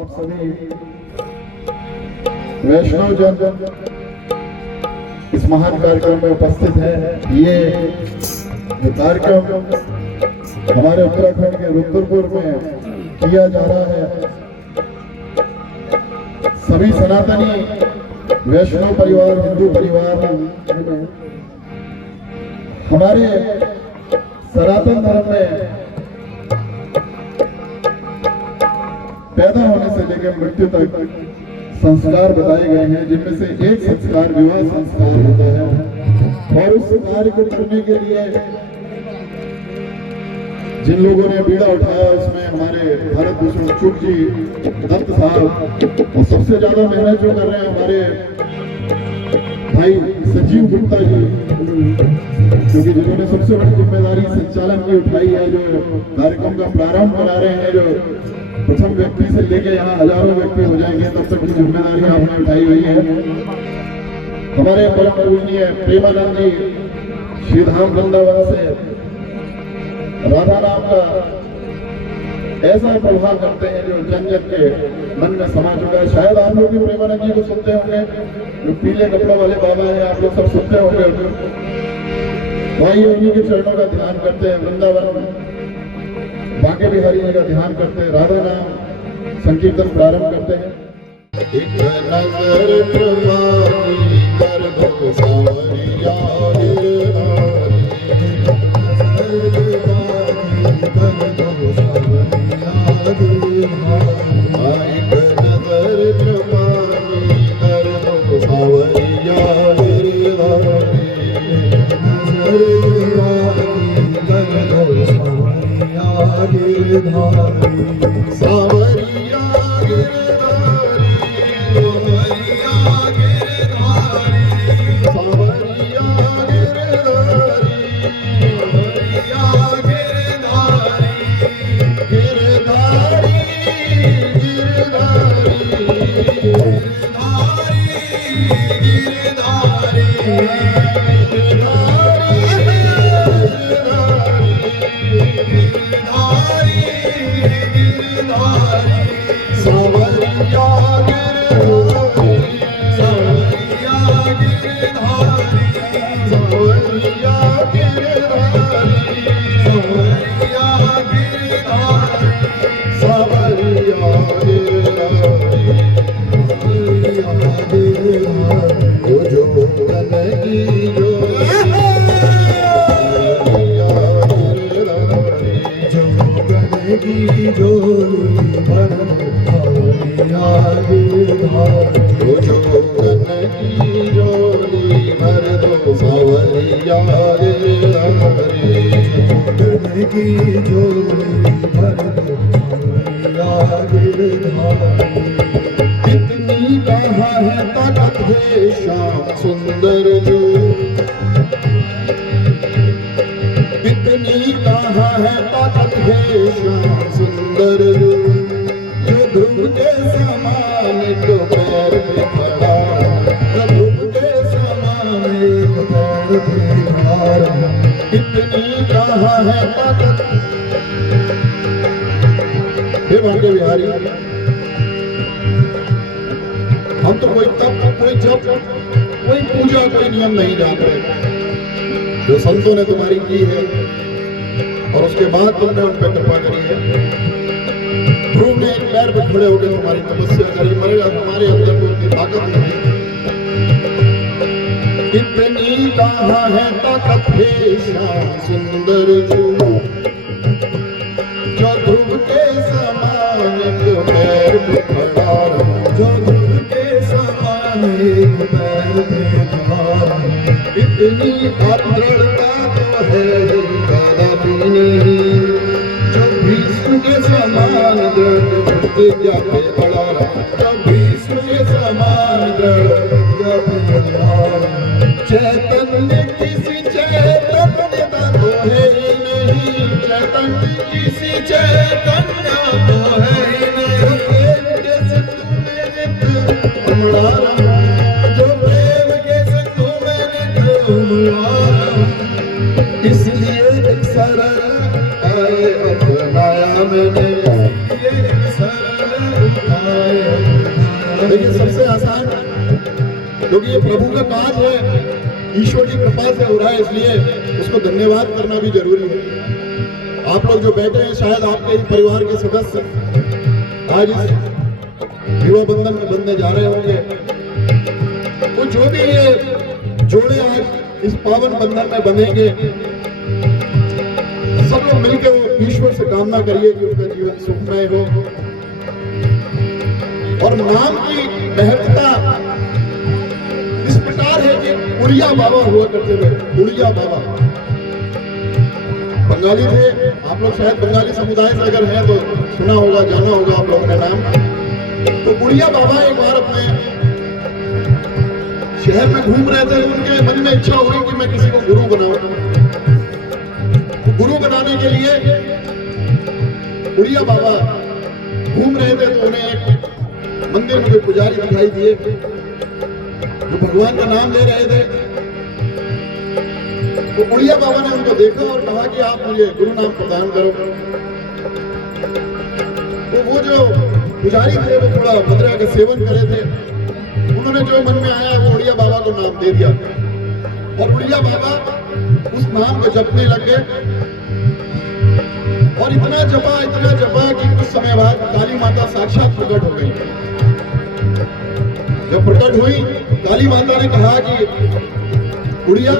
आप सभी वैष्णव जन इस महान कार्यक्रम में उपस्थित हैं। ये कार्यक्रम हमारे उत्तराखंड के रुद्रपुर में किया जा रहा है। सभी सनातनी वैष्णव परिवार, हिंदू परिवार हमारे सनातन धर्म में पैदा होने से लेकर मृत्यु तक संस्कार बताए गए हैं, जिनमें से एक संस्कार विवाह संस्कार होता है। और उस कार्य को करने के लिए जिन लोगों ने बीड़ा उठाया उसमें हमारे भारत भूषण चुग जी, दत्त साहब, और सबसे ज्यादा मेहनत जो कर रहे हैं हमारे भाई संजीव गुप्ता जी, क्योंकि जिन्होंने सबसे बड़ी जिम्मेदारी संचालन की उठाई है, जो कार्यक्रम का प्रारंभ करा रहे हैं, जो प्रथम व्यक्ति से लेके यहाँ हजारों व्यक्ति हो जाएंगे तब तक की जिम्मेदारी आपने उठाई हुई है। हमारे परम पूजनीय प्रेमानंद जी श्रीधाम वृंदावन से राधा नाम का ऐसा प्रभाव करते हैं जो जन जन के मन में समा चुका है। शायद आप लोग भी प्रेमानंद जी को सुनते होंगे, जो पीले कपड़ों वाले बाबा हैं, आप लोग सब सुनते होंगे। वही उन्हीं के चरणों का ध्यान करते हैं, वृंदावन बांके बिहारी जी का ध्यान करते हैं, राधा नाम संकीर्तन प्रारंभ करते हैं। एक नजर प्रमाणी कर भक्त सावरिया कितनी कहाँ है ताकत है श्याम सुंदर जो, कितनी कहाँ है ताकत है श्याम सुंदर जो ध्रुव के समान को पैर पे खड़ा, ध्रुव के समान एक पैर पे खड़ा। कितनी कहाँ है ताकत। हे बांके बिहारी, हम तो कोई तप, कोई जप, कोई पूजा, कोई नियम नहीं जानते। जो संतों ने तुम्हारी की है और उसके बाद तुमने उन पर कृपा करी है। ध्रुव ने एक पैर पे खड़े होकर तुम्हारी तपस्या करी, मरेगा तुम्हारे अंदर कोई ताकत नहीं। कितनी कहाँ है ताकत है श्याम सुंदर जो ध्रुव के समान एक पैर पे खड़ा, जो ध्रुव के समान एक पैर पे खड़ा। इतनी अदृढ़ता तो है कदापि नहीं, जो भीष्म के समान दृढ़ प्रतिज्ञा पे अड़ा रहा, जो भीष्म के समान दृढ़ प्रतिज्ञा पे अड़ा रहा। चैतन्य किसी चैतन्य का तो है ही नहीं, चैतन्य किसी चैतन्य तो है ही नहीं। प्रेम के सिंधु में नित्य उमड़ा रहा, जो प्रेम के सिंधु में नित्य उमड़ा रहा। इसलिए एक सरल आए अपनाया मैंने, इसलिए एक सरल देखिए सबसे आसान, क्योंकि ये प्रभु का काज है, ईश्वर की कृपा से हो रहा है, इसलिए उसको धन्यवाद करना भी जरूरी है। आप लोग जो बैठे हैं शायद आपके ही परिवार के सदस्य आज इस विवाह बंधन में बंधने जा रहे होंगे। तो जो भी ये जोड़े आज इस पावन बंधन में बंधेंगे, सब लोग मिलकर वो ईश्वर से कामना करिए कि उनका जीवन सुखमय हो। और नाम की महत्ता इस प्रकार है कि उड़िया बाबा हुआ करते थे। उड़िया बाबा बंगाली थे, आप लोग शायद बंगाली समुदाय से अगर हैं तो सुना होगा, जाना होगा आप लोगों ने नाम। तो उड़िया बाबा एक बार अपने शहर में घूम रहे थे, उनके मन में इच्छा हुई कि मैं किसी को गुरु बनाऊं। तो गुरु बनाने के लिए उड़िया बाबा घूम रहे थे, तो उन्हें एक मंदिर में कोई पुजारी दिखाई दिए जो भगवान का नाम ले रहे थे। तो उड़िया बाबा ने उनको देखा और कहा कि आप मुझे गुरु नाम प्रदान करो। तो वो जो पुजारी थे वो थोड़ा भद्रा का सेवन करे थे, उन्होंने जो मन में आया वो उड़िया बाबा को नाम दे दिया। और उड़िया बाबा उस नाम को जपने लग गए और इतना जपा कि कुछ समय बाद काली माता साक्षात प्रकट हो गई। जब प्रकट हुई, काली माता ने कहा कि उड़िया,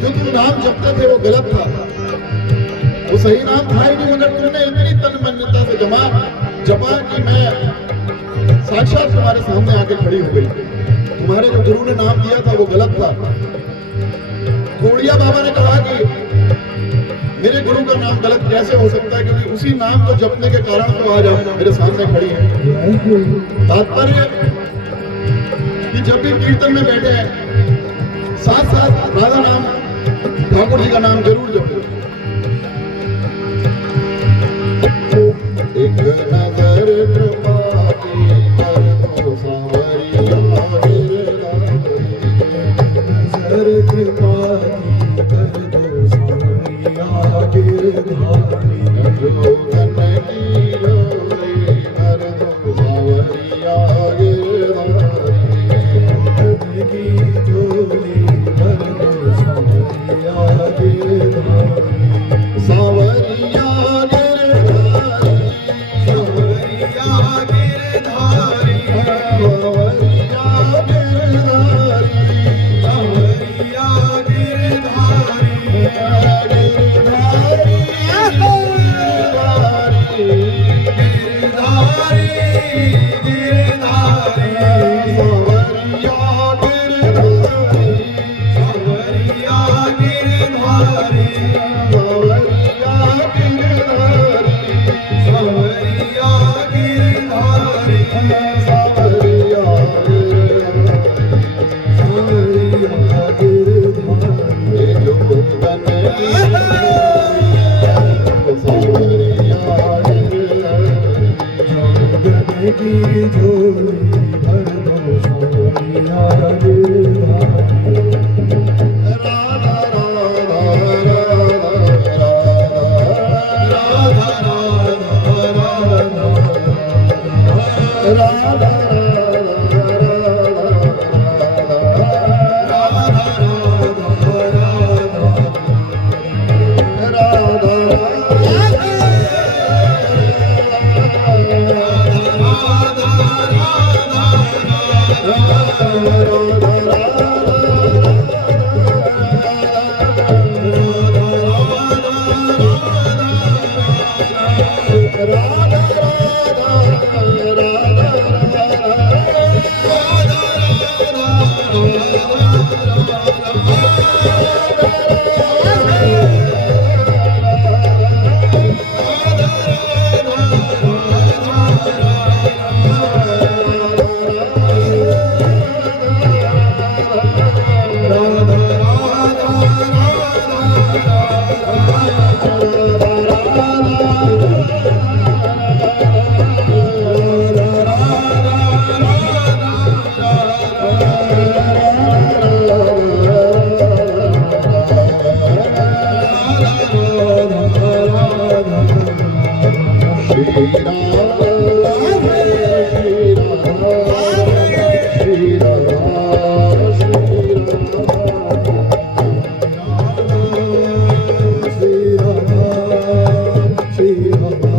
जो तुम नाम जपते थे वो गलत था, वो सही नाम था ही नहीं, मगर तुमने इतनी तन्मयता से जपा कि मैं साक्षात तुम्हारे सामने आके खड़ी हो गई। तुम्हारे जो गुरु ने नाम दिया था वो गलत था। उड़िया बाबा ने कहा कि मेरे गुरु का नाम गलत कैसे हो सकता है, क्योंकि उसी नाम को जपने के कारण तो आज आप मेरे सामने खड़ी हैं। तात्पर्य कि जब भी कीर्तन में बैठे हैं, साथ साथ राधा नाम, ठाकुर जी का नाम जरूर जपे। एक नजर कृपा की कर दो सांवरिया नजर कृपा की कर दो सांवरिया गिरधारी, जो कन की रोए कर दो सांवरिया गिरधारी, की जोड़ी कर दो सांवरिया गिरधारी, सांवरिया राधा हम